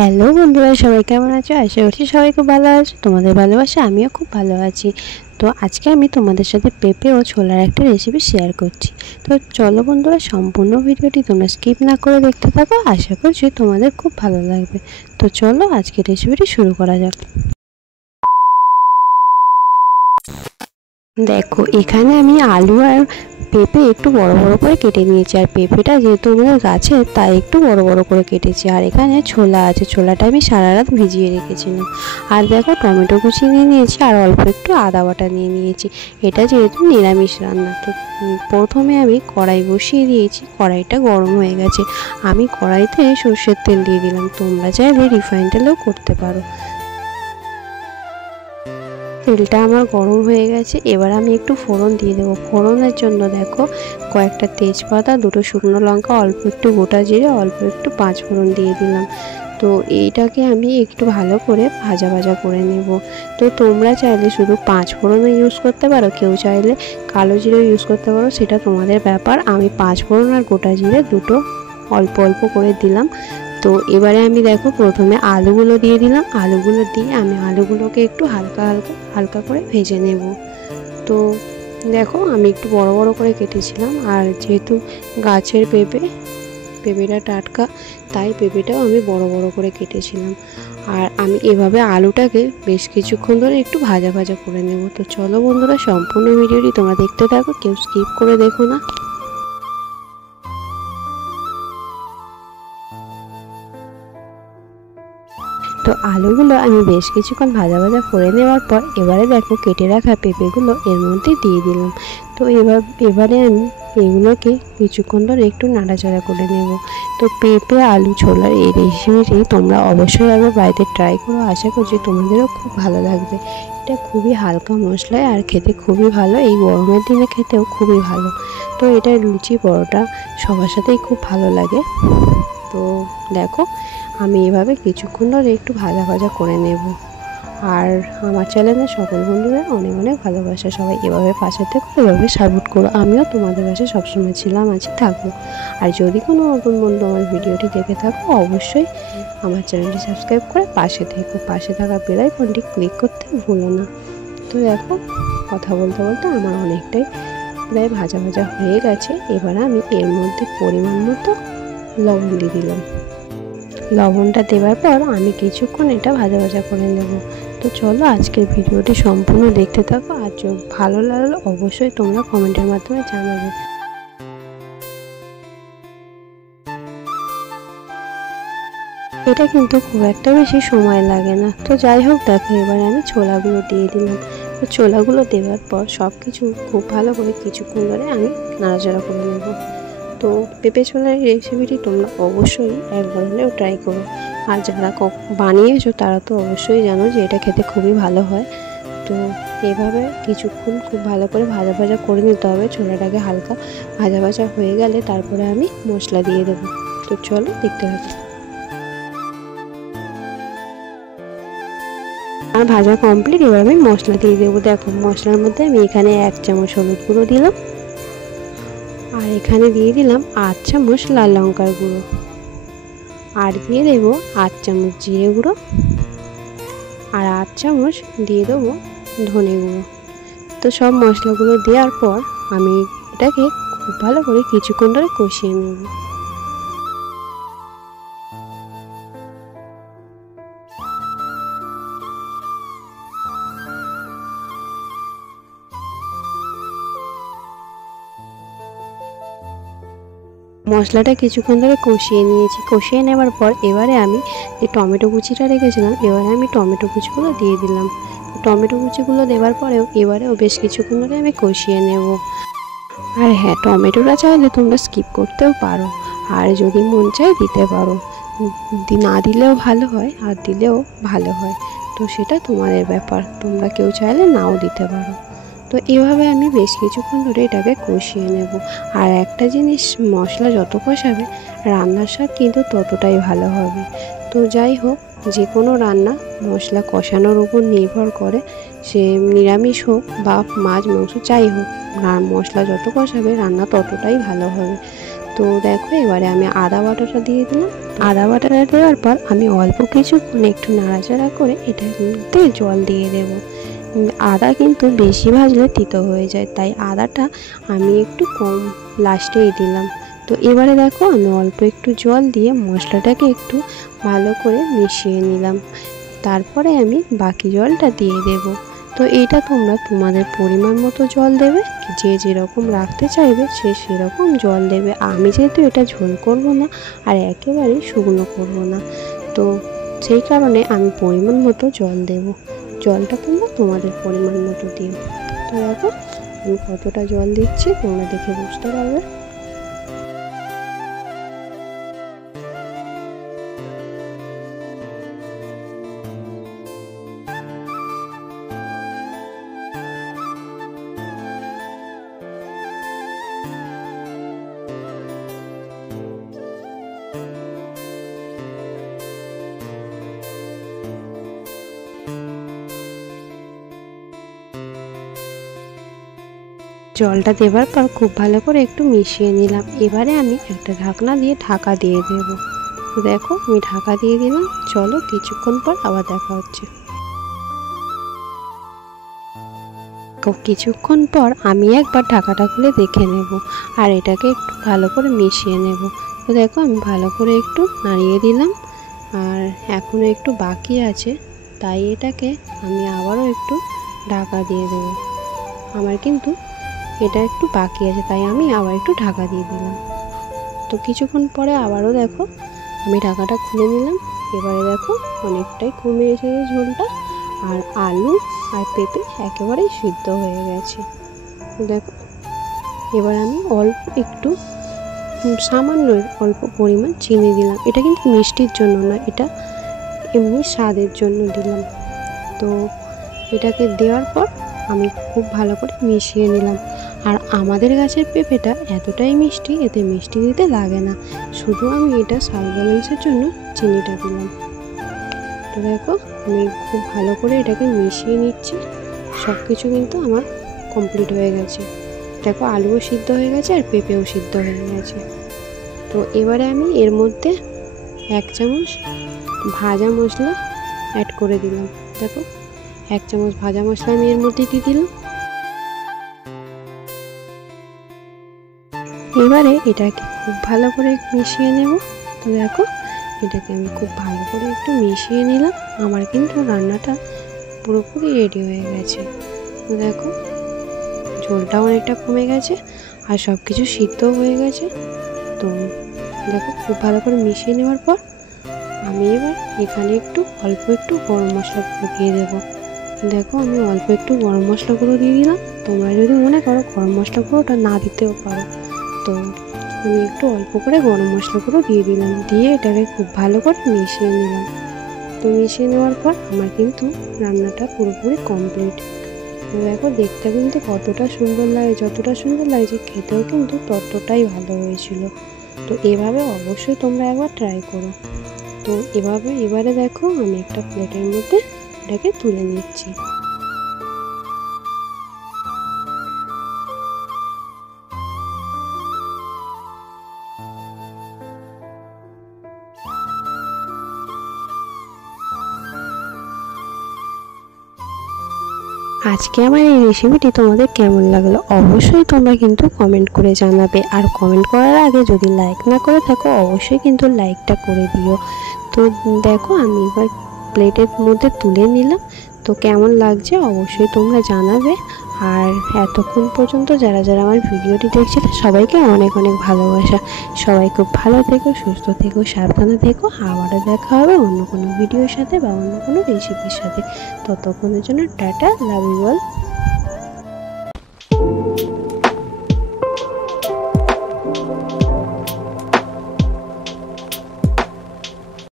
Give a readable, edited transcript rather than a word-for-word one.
Hello বন্ধুরা, সবাই কেমন আছো? আশা করছি সবাই খুব ভালো আছো। তোমাদের ভালোবাসা আমিও খুব ভালো আছি। তো আজকে আমি তোমাদের সাথে পেঁপে ও ছোলার একটা রেসিপি শেয়ার করছি। তো চলো বন্ধুরা, সম্পূর্ণ ভিডিওটি তোমরা স্কিপ না করে দেখতে থাকো। আশা করছি তোমাদের খুব ভালো লাগবে। তো চলো আজকে রেসিপিটি শুরু করা যাক। দেখো, এখানে আমি আলু আর পেঁপে একটু বড় বড় করে কেটে নিয়েছি। আর পেঁপেটা যেহেতু আমাদের গাছে, তাই একটু বড় বড় করে কেটেছি। আর এখানে ছোলা আছে, ছোলাটা আমি সারা রাত ভিজিয়ে রেখেছিলাম। আর দেখো, টমেটো কুচি নিয়ে নিয়েছি আর অল্প একটু আদা বাটা নিয়ে নিয়েছি। এটা যেহেতু নিরামিষ রান্না, তো প্রথমে আমি কড়াই বসিয়ে দিয়েছি। কড়াইটা গরম হয়ে গেছে, আমি কড়াইতে সর্ষের তেল দিয়ে দিলাম। তোমরা চাইলে রিফাইন তেলেও করতে পারো। তেলটা আমার গরম হয়ে গেছে, এবার আমি একটু ফোড়ন দিয়ে দেবো। ফোড়নের জন্য দেখো, কয়েকটা তেজপাতা, দুটো শুকনো লঙ্কা, অল্প একটু গোটা জিরে, অল্প একটু পাঁচ ফোড়ন দিয়ে দিলাম। তো এইটাকে আমি একটু ভালো করে ভাজা ভাজা করে নেব। তো তোমরা চাইলে শুধু পাঁচ ফোড়নও ইউজ করতে পারো, কেউ চাইলে কালো জিরেও ইউজ করতে পারো, সেটা তোমাদের ব্যাপার। আমি পাঁচ ফোড়ন আর গোটা জিরে দুটো অল্প অল্প করে দিলাম। তো এবারে আমি দেখো, প্রথমে আলুগুলো দিয়ে দিলাম। আলুগুলো দিয়ে আমি আলুগুলোকে একটু হালকা হালকা হালকা করে ভেজে নেব। তো দেখো, আমি একটু বড় বড় করে কেটেছিলাম। আর যেহেতু গাছের পেঁপেটা টাটকা, তাই পেঁপেটাও আমি বড় বড় করে কেটেছিলাম। আর আমি এভাবে আলুটাকে বেশ কিছুক্ষণ ধরে একটু ভাজা ভাজা করে নেব। তো চলো বন্ধুরা, সম্পূর্ণ ভিডিওটি তোমরা দেখতে থাকো, কেউ স্কিপ করে দেখো না। তো আলুগুলো আমি বেশ কিছুক্ষণ ভাজা ভাজা করে নেওয়ার পর এবারে দেখো, কেটে রাখা পেঁপেগুলো এর মধ্যে দিয়ে দিলাম। তো এবারে আমি এগুলোকে কিছুক্ষণ ধরে একটু নাড়াচাড়া করে নেব। তো পেঁপে আলু ছোলার এই রেসিপিটি তোমরা অবশ্যই একবার বাড়িতে ট্রাই করো। আশা করছি তোমাদেরও খুব ভালো লাগবে। এটা খুবই হালকা মশলায় আর খেতে খুবই ভালো। এই গরমের দিনে খেতেও খুবই ভালো। তো এটা লুচি পরোটা সবার সাথেই খুব ভালো লাগে। তো দেখো, আমি এভাবে কিছুক্ষণ ধরে একটু ভাজা ভাজা করে নেব। আর আমার চ্যানেলের সকল বন্ধুরা অনেক অনেক ভালোবাসা। সবাই এভাবে পাশে থেকে এভাবে সাপোর্ট করো। আমিও তোমাদের পাশে সবসময় ছিলাম, আছি, থাকবো। আর যদি কোনো নতুন বন্ধু আমার ভিডিওটি দেখে থাকো, অবশ্যই আমার চ্যানেলটি সাবস্ক্রাইব করে পাশে থেকো। পাশে থাকা বেল আইকনটি ক্লিক করতে ভুলো না। তো দেখো, কথা বলতে বলতে আমার অনেকটাই প্রায় ভাজা ভাজা হয়ে গেছে। এবার আমি এর মধ্যে পরিমাণ মতো লবণ দিয়ে দিলাম। লবণটা দেওয়ার পর আমি কিছুক্ষণ এটা ভাজা ভাজা করে নেব। তো চলো আজকের ভিডিওটি সম্পূর্ণ দেখতে থাকো। আর ভালো লাগলে অবশ্যই তোমরা কমেন্টের মাধ্যমে জানাবে। এটা কিন্তু খুব একটা বেশি সময় লাগে না। তো যাই হোক, দেখো এবার আমি ছোলাগুলো দিয়ে দিলাম। তো ছোলাগুলো দেওয়ার পর সব কিছু খুব ভালো করে কিছুক্ষণ ধরে আমি নাড়াচাড়া করে নেব। তো পেঁপে ছোলার রেসিপিটি তোমরা অবশ্যই একবার হলেও ট্রাই করো। আর যারা বানিয়েছো তারা তো অবশ্যই জানো যে এটা খেতে খুবই ভালো হয়। তো এভাবে কিছুক্ষণ খুব ভালো করে ভাজা ভাজা করে নিতে হবে। ছোলাটাকে হালকা ভাজা ভাজা হয়ে গেলে তারপরে আমি মশলা দিয়ে দেবো। তো চলো দেখতে থাকো। আর ভাজা কমপ্লিট, এবার আমি মশলা দিয়ে দেবো। দেখো, মশলার মধ্যে আমি এখানে 1 চামচ হলুদ গুঁড়ো দিলাম। আর এখানে দিয়ে দিলাম 8 চামচ লাল লঙ্কার গুঁড়ো। আর দিয়ে দেবো 8 চামচ জিরে গুঁড়ো। আর 8 চামচ দিয়ে দেবো ধনে গুঁড়ো। তো সব মশলাগুলো দেওয়ার পর আমি এটাকে খুব ভালো করে কিছুক্ষণ ধরে কষিয়ে নেব। মশলাটা কিছুক্ষণ ধরে কষিয়ে নিয়েছি। কষিয়ে নেওয়ার পর এবারে আমি যে টমেটো কুচিটা রেখেছিলাম, এবারে আমি টমেটো কুচিগুলো দিয়ে দিলাম। টমেটো কুচিগুলো দেওয়ার পরেও এবারেও বেশ কিছুক্ষণ ধরে আমি কষিয়ে নেব। আর হ্যাঁ, টমেটোটা চাইলে তোমরা স্কিপ করতেও পারো, আর যদি মন চায় দিতে পারো। না দিলেও ভালো হয়, আর দিলেও ভালো হয়। তো সেটা তোমাদের ব্যাপার, তোমরা কেউ চাইলে নাও দিতে পারো। তো এভাবে আমি বেশ কিছুক্ষণ ধরে এটাকে কষিয়ে নেব। আর একটা জিনিস, মশলা যত কষাবে রান্নার স্বাদ কিন্তু ততটাই ভালো হবে। তো যাই হোক, যে কোনো রান্না মশলা কষানোর উপর নির্ভর করে। সে নিরামিষ হোক বা মাছ মাংস যাই হোক, মশলা যত কষাবে রান্না ততটাই ভালো হবে। তো দেখো, এবারে আমি আদা বাটাটা দিয়ে দিলাম। আদা বাটাটা দেওয়ার পর আমি অল্প কিছুক্ষণ একটু নাড়াচাড়া করে এটার মধ্যে জল দিয়ে দেব। আদা কিন্তু বেশি ভাজলে তিতো হয়ে যায়, তাই আদাটা আমি একটু কম লাস্টেই দিলাম। তো এবারে দেখো আমি অল্প একটু জল দিয়ে মশলাটাকে একটু ভালো করে মিশিয়ে নিলাম। তারপরে আমি বাকি জলটা দিয়ে দেব। তো এটা তোমরা তোমাদের পরিমাণ মতো জল দেবে, যে যেরকম রাখতে চাইবে সে সেরকম জল দেবে। আমি যেহেতু এটা ঝোল করব না আর একেবারেই শুকনো করব না, তো সেই কারণে আমি পরিমাণ মতো জল দেব। জলটা তোমরা তোমাদের পরিমাণ মতো দিও। তো দেখো আমি কতটা জল দিচ্ছি তোমরা দেখে বুঝতে পারবে। জলটা দেওয়ার পর খুব ভালো করে একটু মিশিয়ে নিলাম। এবারে আমি একটা ঢাকনা দিয়ে ঢাকা দিয়ে দেব। দেখো আমি ঢাকা দিয়ে দিলাম। চলো কিছুক্ষণ পর আবার দেখা হচ্ছে। কিছুক্ষণ পর আমি একবার ঢাকাটা খুলে দেখে নেব আর এটাকে একটু ভালো করে মিশিয়ে নেব। তো দেখো আমি ভালো করে একটু নাড়িয়ে দিলাম, আর এখনও একটু বাকি আছে, তাই এটাকে আমি আবারও একটু ঢাকা দিয়ে দেব। আমার কিন্তু এটা একটু বাকি আছে, তাই আমি আবার একটু ঢাকা দিয়ে দিলাম। তো কিছুক্ষণ পরে আবারও দেখো আমি ঢাকাটা খুলে নিলাম। এবারে দেখো অনেকটাই কমে এসেছে ঝোলটা, আর আলু আর পেঁপে একেবারেই সিদ্ধ হয়ে গেছে। দেখো এবার আমি অল্প একটু সামান্য অল্প পরিমাণ চিনি দিলাম। এটা কিন্তু মিষ্টির জন্য না, এটা এমনি স্বাদের জন্য দিলাম। তো এটাকে দেওয়ার পর আমি খুব ভালো করে মিশিয়ে নিলাম। আর আমাদের গাছের পেঁপেটা এতটাই মিষ্টি, এতে মিষ্টি দিতে লাগে না, শুধু আমি এটা স্বাদ ব্যালেন্সের জন্য চিনিটা দিলাম। তো দেখো আমি খুব ভালো করে এটাকে মিশিয়ে নিচ্ছি। সব কিছু কিন্তু আমার কমপ্লিট হয়ে গেছে। দেখো আলুও সিদ্ধ হয়ে গেছে আর পেঁপেও সিদ্ধ হয়ে গেছে। তো এবারে আমি এর মধ্যে 1 চামচ ভাজা মশলা অ্যাড করে দিলাম। দেখো 1 চামচ ভাজা মশলা আমি এর মধ্যে দিয়ে দিলাম। এবারে এটাকে খুব ভালো করে মিশিয়ে নেব। তো দেখো এটাকে আমি খুব ভালো করে একটু মিশিয়ে নিলাম। আমার কিন্তু রান্নাটা পুরোপুরি রেডি হয়ে গেছে। তো দেখো ঝোলটা অনেকটা কমে গেছে আর সব কিছু সিদ্ধ হয়ে গেছে। তো দেখো খুব ভালো করে মিশিয়ে নেওয়ার পর আমি এবার এখানে অল্প একটু গরম মশলা গুঁড়ো দিয়ে দেবো। দেখো আমি অল্প একটু গরম মশলা গুঁড়ো দিয়ে দিলাম। তোমরা যদি মনে করো গরম মশলা গুঁড়োটা না দিতেও পারো, তো আমি একটু অল্প করে গরম মশলা গুঁড়ো দিয়ে দিলাম। দিয়ে এটাকে খুব ভালো করে মিশিয়ে নিলাম। তো মিশিয়ে নেওয়ার পর আমার কিন্তু রান্নাটা পুরোপুরি কমপ্লিট। দেখো দেখতে কিন্তু কতটা সুন্দর লাগে, যতটা সুন্দর লাগছে খেতেও কিন্তু ততটাই ভালো হয়েছিল। তো এভাবে অবশ্যই তোমরা একবার ট্রাই করো। তো এবারে দেখো আমি একটা প্লেটের মধ্যে এটাকে তুলে নিচ্ছি। আজকে আমার এই রেসিপিটি তোমাদের কেমন লাগলো অবশ্যই তোমরা কিন্তু কমেন্ট করে জানাবে। আর কমেন্ট করার আগে যদি লাইক না করে থাকো অবশ্যই কিন্তু লাইকটা করে দিও। তো দেখো আমি এবার প্লেটের মধ্যে তুলে নিলাম। তো কেমন লাগছে অবশ্যই তোমরা জানাবে। আর এতক্ষণ পর্যন্ত যারা যারা আমার ভিডিওটি দেখছিলে সবাইকে অনেক অনেক ভালোবাসা। সবাই খুব ভালো থেকো, সুস্থ থেকো, সাবধানে থেকো। আবারও দেখা হবে অন্য কোনো ভিডিওর সাথে বা অন্য কোনো রেসিপির সাথে। ততক্ষণের জন্য টাটা, লাভ ইউ অল।